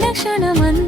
క్షణమంతా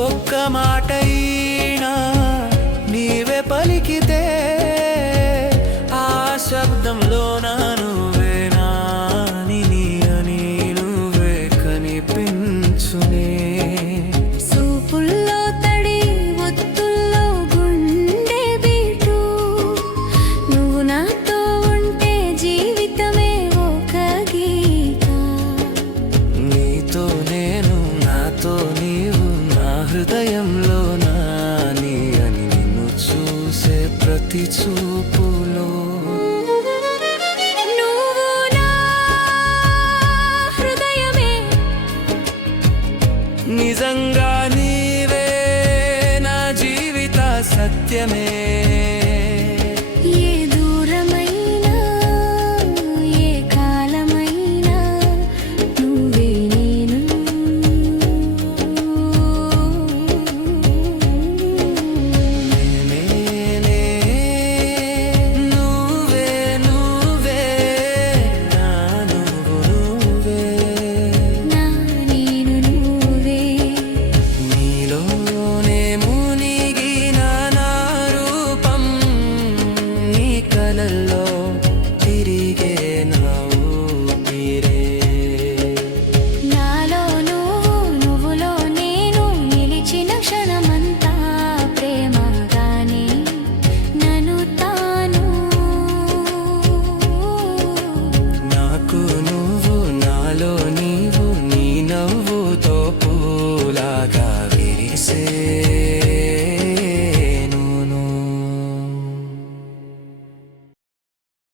ఒక్క మాటై ప్రతి చూపులో. నిజంగా నీవే నా జీవిత సత్యమే.